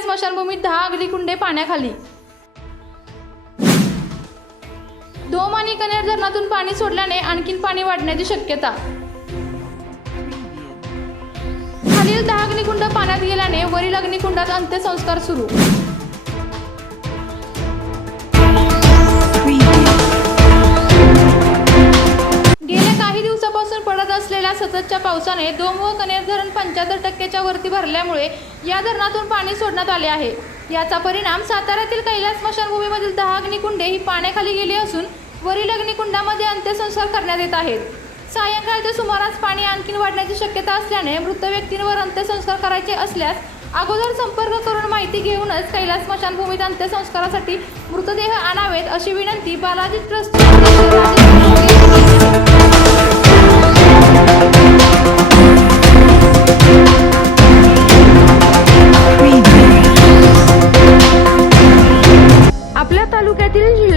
स्मशानभूमीत दहा अग्निकुंडे पाण्याखाली. धोम आणि कनेर धरणातून पाणी सोडल्याने आणखीन पाणी वाढण्याची शक्यता. खालील दहा अग्निकुंड पाण्यात गेल्याने वरील अग्निकुंडात अंत्यसंस्कार सुरू. सततच्या पावसाने दोम व कनेर धरण पंच्याहत्तर टक्क्याच्या वरती भरल्यामुळे या धरणातून पाणी सोडण्यात आले आहे. याचा परिणाम साताऱ्यातील कैलास स्मशानभूमीमधील दहा अग्निकुंडे ही पाण्याखाली गेली असून वरील अग्निकुंडामध्ये अंत्यसंस्कार करण्यात येत आहेत. सायंकाळच्या सुमारास पाणी आणखीन वाढण्याची शक्यता असल्याने मृत व्यक्तींवर अंत्यसंस्कार करायचे असल्यास अगोदर संपर्क करून माहिती घेऊनच कैलास स्मशानभूमीत अंत्यसंस्कारासाठी मृतदेह आणावेत अशी विनंती बालाजी ट्रस्ट